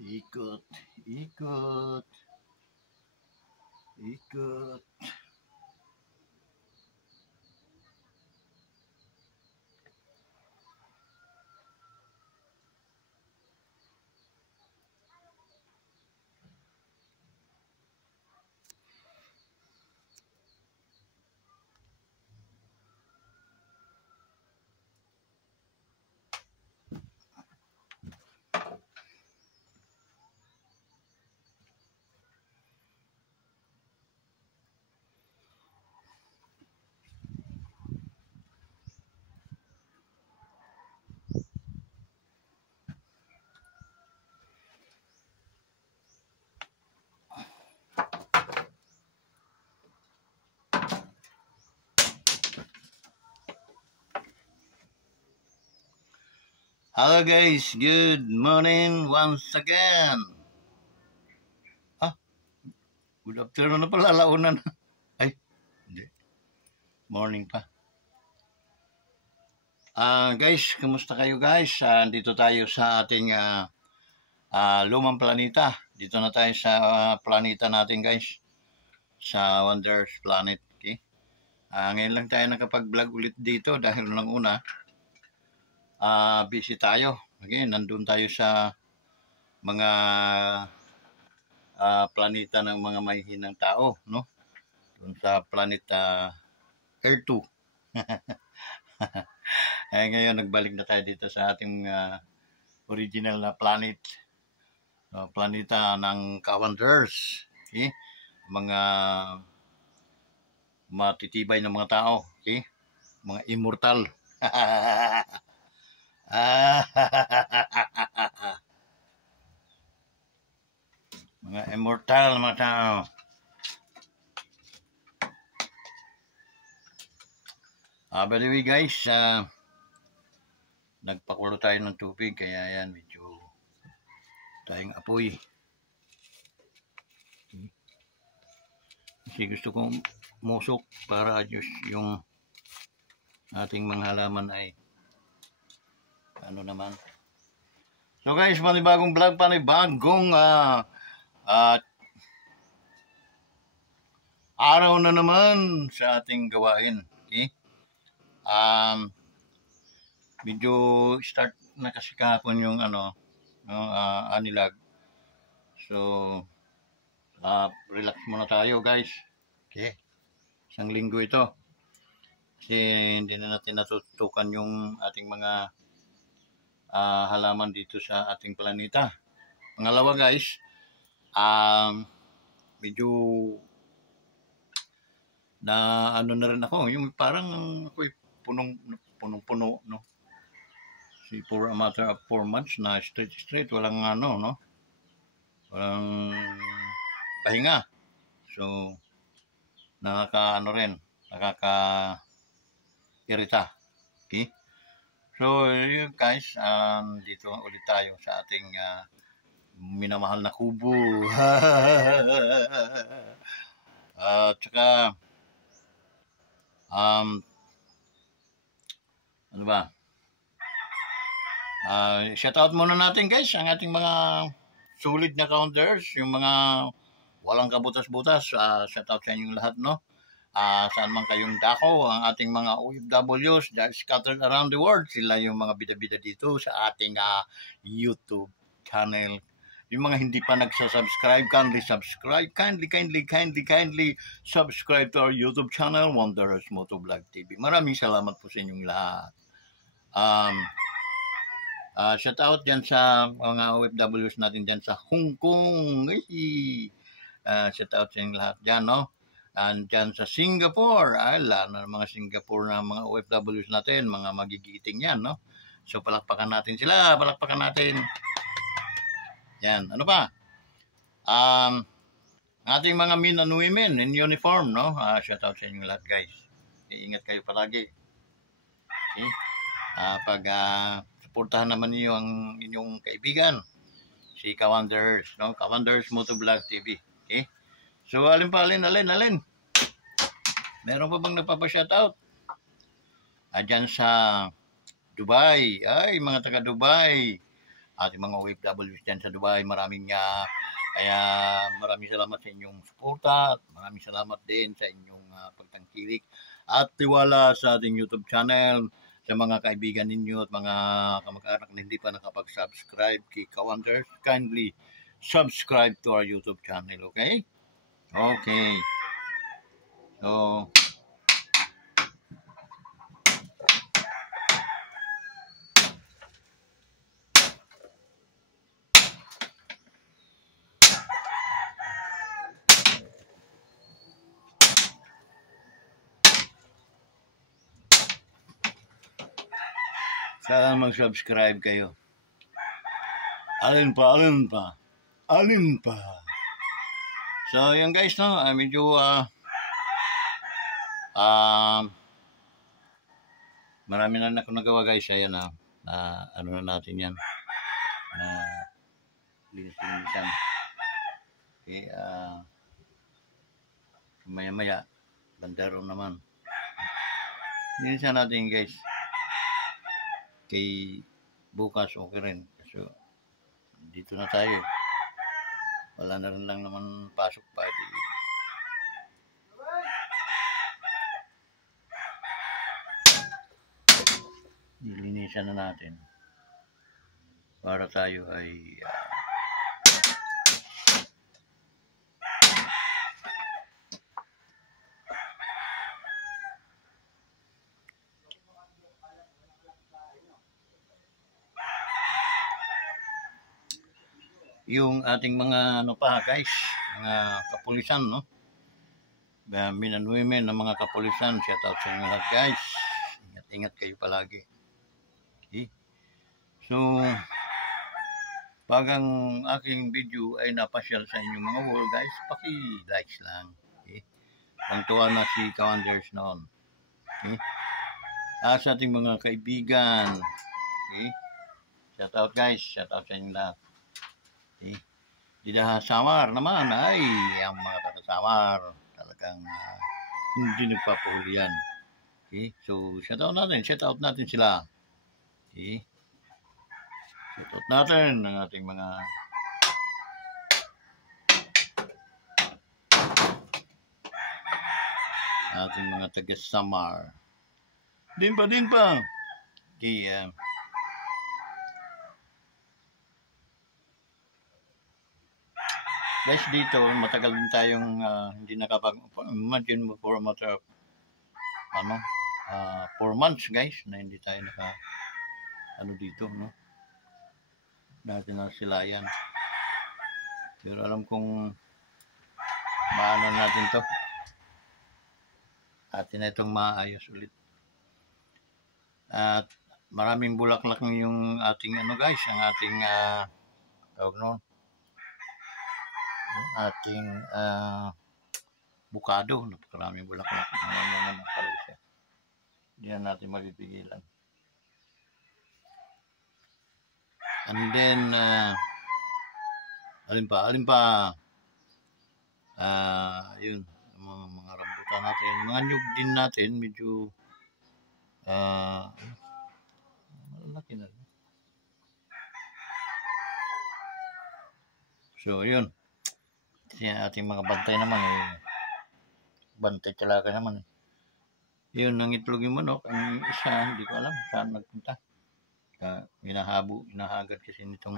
Ikot, ikot, ikot. Hello guys, good morning once again. Ah, good afternoon na pala, launan. Ay, hindi. Morning pa. Guys, kumusta kayo guys? Dito tayo sa ating lumang planeta. Dito na tayo sa planeta natin guys. Sa Wonders Planet. Okay? Ngayon lang tayo nakapag-vlog ulit dito dahil nung una, busy tayo. Okay, nandun tayo sa mga planeta ng mga mahihinang tao, no? Doon sa planet Earth 2. Ngayon nagbalik na tayo dito sa ating original na planet. Planeta ng Kawanders. Okay? Mga matitibay na mga tao. Okay? Mga immortal. Mga immortal mga tao. By the way guys, nagpakulo tayo ng tubig kaya yan medyo tayong apoy. Kasi gusto kong musok para yung ating mga halaman ay ano naman. So guys, panibagong vlog, panibagong araw na naman sa ating gawain. Okay? Medyo start na kasi kahapon yung anilag. So relax muna tayo guys. Okay? Isang linggo ito. Kasi hindi na natin natutukan yung ating mga halaman dito sa ating planeta. Pangalawa guys, medyo na ano na rin ako, yung parang ako'y punong-puno, no? For a matter of 4 months na straight, walang no? Walang pahinga. So, nakaka-irita. Okay? So, yun guys, dito ulit tayo sa ating minamahal na kubo. Tsaka, ano ba? Shout out muna natin guys ang ating mga solid na counters, yung mga walang kabutas-butas. Shout out sa inyong lahat, no? Saan man kayong dako, ang ating mga OFWs that scattered around the world, sila yung mga bida-bida dito sa ating YouTube channel. Yung mga hindi pa nagsasubscribe, kindly subscribe. Kindly subscribe to our YouTube channel, Wonders Motovlog TV. Maraming salamat po sa inyong lahat. Shout out dyan sa mga OFWs natin dyan sa Hong Kong. Shout out sa inyong lahat dyan, no? Andyan sa Singapore, lalo ng mga Singapore na mga OFWs natin, mga magigiting yan, no? So, palakpakan natin sila, palakpakan natin. Yan, ano pa? Ating mga men and women in uniform, no? Shout out sa inyong lahat, guys. Ingat kayo palagi. Okay? Suportahan naman niyo ang inyong kaibigan, si Kawanders, no? Kawanders Motovlog TV. Okay? So, alin? Meron pa bang nagpapa-shoutout? Dyan sa Dubai. Ay, mga taga Dubai. ating mga OFWs dyan sa Dubai. Maraming salamat sa inyong suporta at maraming salamat din sa inyong pagtangkilik at tiwala sa ating YouTube channel. Sa mga kaibigan ninyo at mga kamag-anak na hindi pa nakapag-subscribe kay Kawanders, kindly subscribe to our YouTube channel, okay? Okay. So, sana mag-subscribe kayo. Alin pa. So, yun guys, no? Medyo, marami na ako nagawa guys. Ayan na. Ano na natin yan. Linis-linisan. Okay, maya-maya. Bandero naman. Linisan natin guys. Kay bukas okay rin. So, dito na tayo. Wala na rin lang naman pasok pa. Nilinisan na natin. Para tayo ay yung ating mga guys, mga kapulisan, no? Men and women ng mga kapulisan, shout out sa inyo lahat guys. Ingat kayo palagi. Okay? So, pag ang aking video ay napasyal sa inyong mga wall guys, paki-likes lang. Okay? Ang tuwa na si Kawanders noon. Okay? Sa ating mga kaibigan. Okay? Shout out guys, shout out sa inyo lahat. Okay. Di Samar naman ay ang mga taga-Samar talagang hindi nagpapahuli yan. Okay. So shout out natin sila. Okay. Shout out natin ang ating mga taga-Samar. Din pa. Okay. Guys, dito, matagal din tayong hindi imagine mo for a matter of 4 months guys, na hindi tayo dito, no? Dati na sila yan. Pero alam kong maano natin to. Atin na itong maayos ulit. At maraming bulaklak yung ating guys, ang ating tawag noon. Ating bukado, napakaraming bulaklak. Hindi na natin mapipigilan. And then alin pa yun, mga rambutan natin, mga nyug din natin, medyo malaki na. So yun, ating mga bantay naman bantay talaga naman yun, ang itlog yung manok, ang isa hindi ko alam saan nagpunta. Hinahagad kasi nitong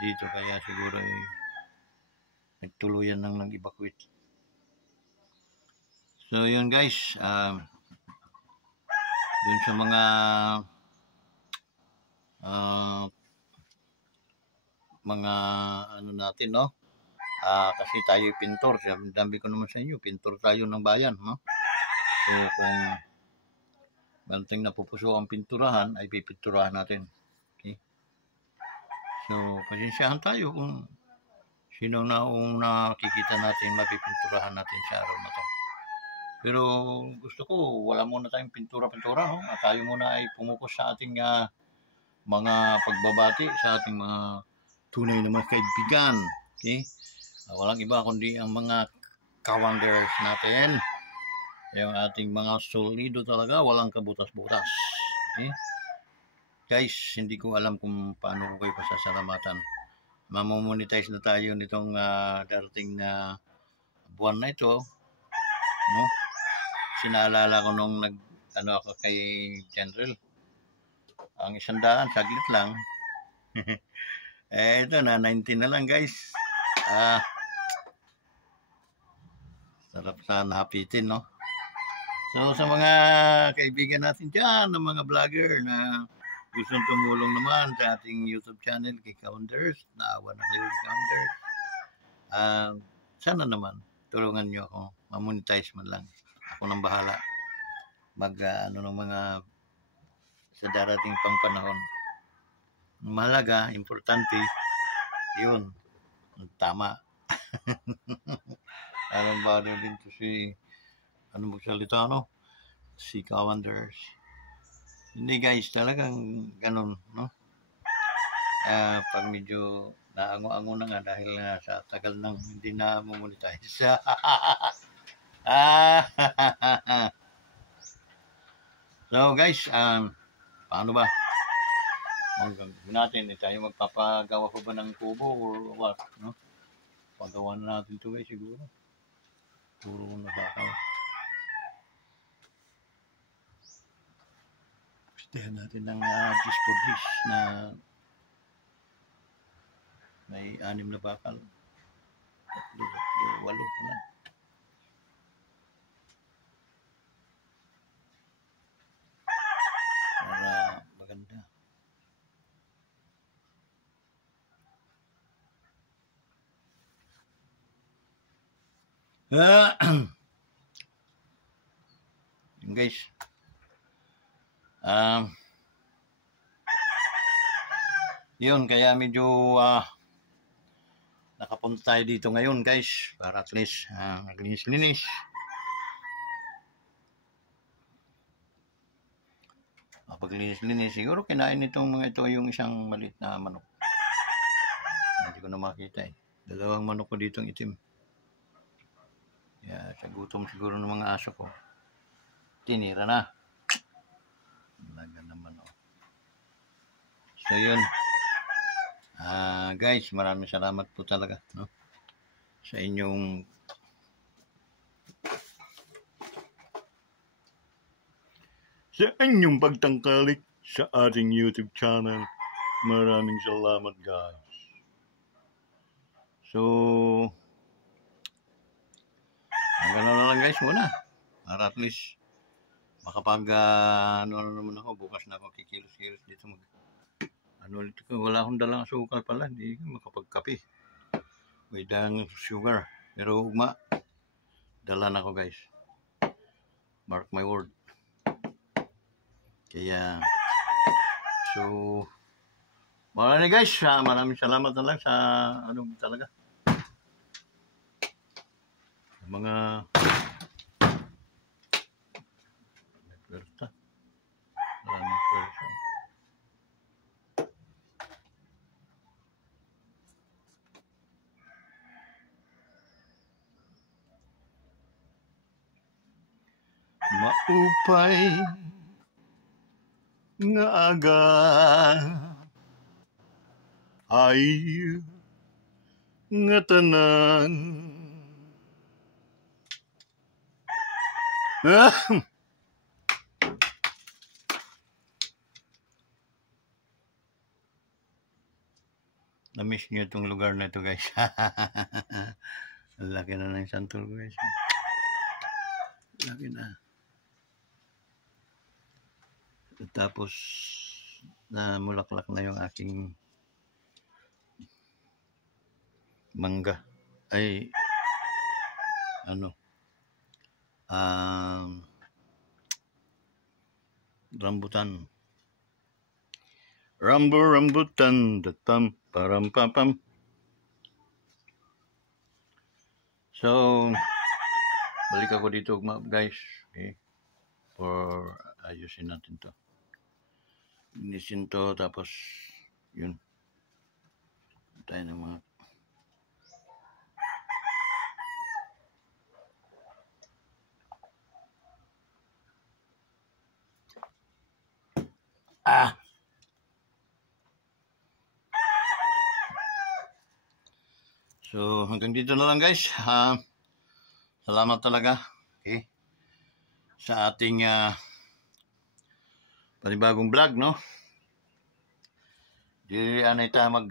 dito, kaya siguro nagtuluyan nang nag-evacuate. So yun guys, dun sa mga natin, no? Kasi tayo pintor, sabi ko naman sa inyo, pintor tayo ng bayan, no? So kung banting napupuso ang pinturahan, ay pipinturahan natin. Okay? So pasensyahan tayo kung sino na nakikita natin, mapipinturahan natin sa araw na to. Pero gusto ko, wala muna tayong pintura, no? At tayo muna ay pumukus sa ating mga pagbabati sa ating mga tunay na mga kaibigan. Okay? Walang iba kundi ang mga Kawanders natin. Yung ating mga solido talaga, walang kabutas-butas. Okay? Guys, hindi ko alam kung paano ko kayo pasasalamatan. Mamomonetize na tayo nitong darating na buwan na ito, no? Sinaalala ko nung ano ako kay General, ang 100 saglit lang. Ito na 19 na lang, guys. Sarap sana hapitin, no? So sa mga kaibigan natin dyan, ng mga vlogger na gustong tumulong naman sa ating YouTube channel kay Counters, naawa na kayo kay Counters. Sana naman tulungan nyo ako, mamonetize man lang. Ako nang bahala mag ano ng mga sa darating pang panahon. Mahalaga, importante, yun, tama. Anong ba din to si ano magsalita, no? Si Counters. Hindi guys, talagang ganun, no? Pag medyo naango-ango na nga dahil nga sa tagal nang hindi na monetize. So guys, paano ba? Gagawin natin, tayo magpapagawa ko ba ng kubo or what, no? Pagawa na natin ito guys siguro. Puro na baka. Gustihan natin ng Gis for Gis na may 6 na bakal. 8 na. Para maganda. Yun guys. Yun, kaya medyo nakapunta tayo dito ngayon guys para at least maglinis-linis. Paglinis-linis siguro kinain nitong mga ito yung isang maliit na manok. Hindi ko na makita eh. 2 manok ko dito itim. Kaya sa gutom siguro ng mga aso ko tinira na. Talaga naman oh. So yun. Guys, maraming salamat po talaga, no? Sa inyong pagtangkalik sa ating YouTube channel. Maraming salamat guys. So hanggang na lang guys muna. Para at least makapag ano naman ako, bukas na ako kikilos-kilos dito ulit ko, wala akong dalang asukal pala, hindi makapagkape with sugar, pero ugma dala na ako guys, mark my word. Kaya so maraming guys, maraming salamat na lang sa ano talaga mga pwersa, maraming pwersa. Maupay nga aga ay nga tanan na-miss nyo itong lugar na ito guys. Ang laki na ng santol guys, laki na. Tapos na mulaklak na yung aking mangga ay ano rambutan datam param pam. So balik ako dito guys, okay, for ayusin natin to, linisin to, tapos yun tayo ng mga So, hanggang dito na lang guys. Salamat talaga. Okay. Sa ating panibagong vlog, no? Di anay tayo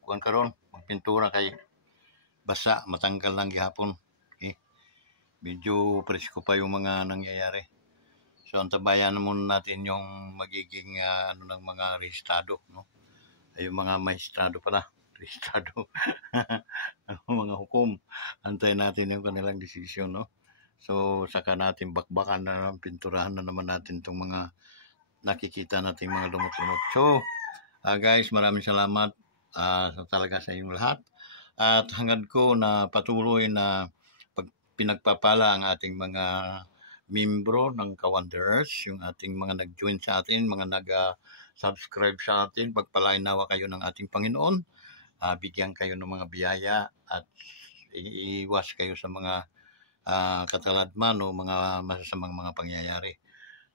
kuan karon, magpintura kay basa, matanggal lang gihapon. Okay. Medyo presko pa yung mga nangyayari. So, antabayan muna natin yung magiging ng mga rehistrado, no? Ay, yung mga maestrado pala. Rehistrado. Mga hukom. Antayin natin yung kanilang desisyon, no? So, saka natin bakbakan na, pinturahan na naman natin itong mga nakikita natin mga lumot-lumot. So, guys, maraming salamat talaga sa inyong lahat. At hangad ko na patuloy na pinagpapala ang ating mga membro ng Kawanderers, yung ating mga nag-join sa atin, mga nag-subscribe sa atin. Pagpalain nawa kayo ng ating Panginoon. Bigyan kayo ng mga biyaya at iiwas kayo sa mga kataladman o mga masasamang mga pangyayari.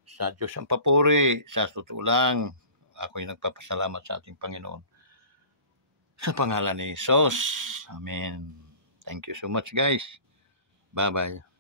Sa Diyos ang papuri, sa totoo lang, ako'y nagpapasalamat sa ating Panginoon. Sa pangalan ni Jesus. Amen. Thank you so much guys. Bye-bye.